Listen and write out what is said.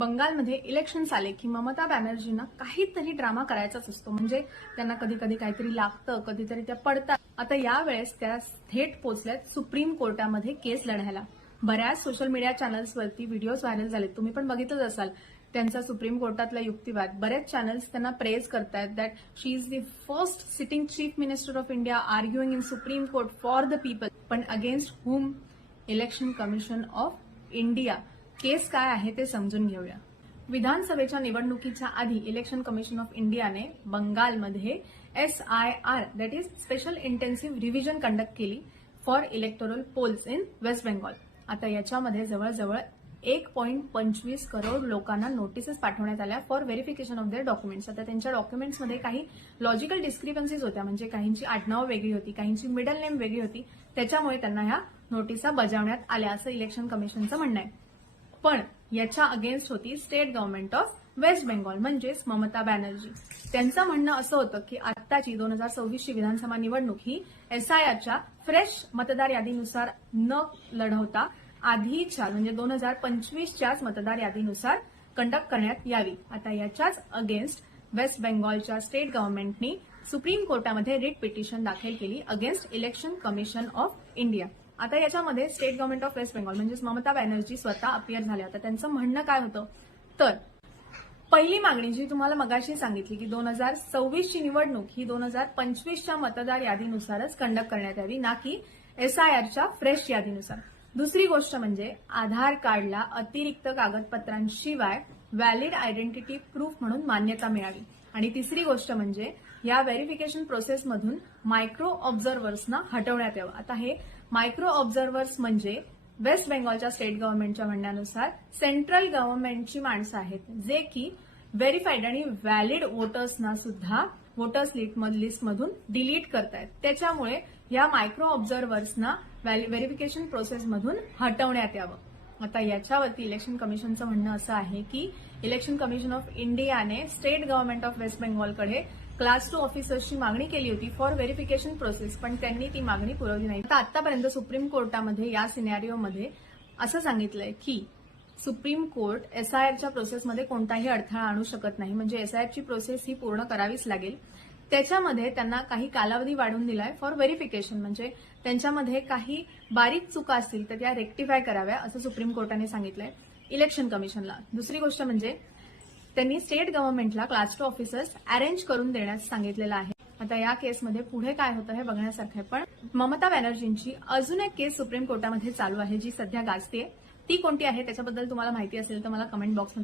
बंगालमध्ये इलेक्शन्स आले की ममता बॅनर्जींना काहीतरी ड्रामा करायचाच असतो. म्हणजे त्यांना कधी कधी काहीतरी लागतं, कधीतरी त्या पडतात. आता यावेळेस त्या थेट पोहोचल्यात सुप्रीम कोर्टामध्ये केस लढायला. बऱ्याच सोशल मीडिया चॅनल्सवरती व्हिडिओज व्हायरल झालेत, तुम्ही पण बघितलंच असाल. त्यांचा सुप्रीम कोर्टातला युक्तिवाद, बरेच चॅनल्स त्यांना प्रेज करतायत that she is the first sitting chief minister of India arguing in Supreme Court for the people. पण against whom? Election commission of India. Case काय आहे ते समजून घेऊया. विधानसभेच्या निवडणुकीच्या आधी इलेक्शन कमिशन ऑफ इंडियाने बंगालमध्ये SIR that is special intensive revision conduct केली for electoral polls in West Bengal. आता याच्यामध्ये जवळजवळ 1.25 करोड लोकांना नोटिसेस पाठवण्यात आल्या for verification of their documents. आता त्यांच्या डॉक्युमेंट्समध्ये काही लॉजिकल डिस्क्रिपन्सीज होत्या, म्हणजे काहींची आडनाव वेगळी होती, काहींची मिडल नेम वेगळी होती. त्याच्यामुळे त्यांना ह्या नोटिसा बजावण्यात आल्या असं इलेक्शन कमिशनचं म्हणणं आहे. पण याच्या अगेन्स्ट होती state government of West Bengal म्हणजेच ममता बॅनर्जी. त्यांचं म्हणणं असं होतं की आत्ताची 2026ची विधानसभा निवडणूक ही SIRच्या फ्रेश मतदार यादीनुसार न लढवता आधीच्या म्हणजे 2025च्याच मतदार यादीनुसार कंडक्ट करण्यात यावी. आता याच्याच अगेन्स्ट वेस्ट बेंगॉलच्या स्टेट गव्हर्नमेंटनी सुप्रीम कोर्टामध्ये रिट पिटिशन दाखल केली against election commission of India. आता याच्यामध्ये state government of West Bengal म्हणजेच ममता बॅनर्जी स्वतः अपियर झाल्या. आता त्यांचं म्हणणं काय होतं, तर पहिली मागणी जी तुम्हाला मगाशी सांगितली की 2026ची निवडणूक ही 2025च्या मतदार यादीनुसारच कंडक्ट करण्यात यावी, ना की SIRच्या फ्रेश यादीनुसार. दुसरी गोष्ट म्हणजे आधार कार्डला अतिरिक्त कागदपत्रांशिवाय व्हॅलिड आयडेंटिटी प्रूफ म्हणून मान्यता मिळावी. आणि तिसरी गोष्ट म्हणजे या व्हेरिफिकेशन प्रोसेसमधून मायक्रो ऑब्झर्व्हर्सना हटवण्यात यावं. आता हे मायक्रो ऑब्झर्व्हर्स म्हणजे वेस्ट बेंगॉलच्या स्टेट गव्हर्नमेंटच्या म्हणण्यानुसार सेंट्रल गव्हर्नमेंटची माणसं आहेत, जे की व्हेरीफाईड आणि व्हॅलिड वोटर्सना सुद्धा वोटर्स लिस्टमधून डिलीट करतायत. त्याच्यामुळे या मायक्रो ऑब्झर्व्हर्सना व्हेरिफिकेशन प्रोसेसमधून हटवण्यात यावं. आता याच्यावरती इलेक्शन कमिशनचं म्हणणं असं आहे की इलेक्शन कमिशन ऑफ इंडियाने स्टेट गव्हर्नमेंट ऑफ वेस्ट बेंगॉलकडे क्लास 2 ऑफिसर्सची मागणी केली होती फॉर व्हेरिफिकेशन प्रोसेस, पण त्यांनी ती मागणी पुरवली नाही. आता आतापर्यंत सुप्रीम कोर्टामध्ये या सिनॅरिओमध्ये असं सांगितलंय की सुप्रीम कोर्ट SIRच्या प्रोसेसमध्ये कोणताही अडथळा आणू शकत नाही, म्हणजे SIRची प्रोसेस ही पूर्ण करावीच लागेल. त्याच्यामध्ये त्यांना काही कालावधी वाढवून दिलाय फॉर व्हेरिफिकेशन, म्हणजे त्यांच्यामध्ये काही बारीक चुका असतील तर त्या रेक्टिफाय कराव्या असं सुप्रीम कोर्टाने सांगितलंय इलेक्शन कमिशनला. दुसरी गोष्ट म्हणजे त्यांनी स्टेट गव्हर्नमेंटला क्लास 2 ऑफिसर्स अरेंज करून देण्यास सांगितलेलं आहे. आता या केसमध्ये पुढे काय होतं हे बघण्यासारखं आहे. पण ममता बॅनर्जींची अजून एक केस सुप्रीम कोर्टामध्ये चालू आहे जी सध्या गाजतेय. ती कोणती आहे त्याच्याबद्दल तुम्हाला माहिती असेल तर मला कमेंट बॉक्समध्ये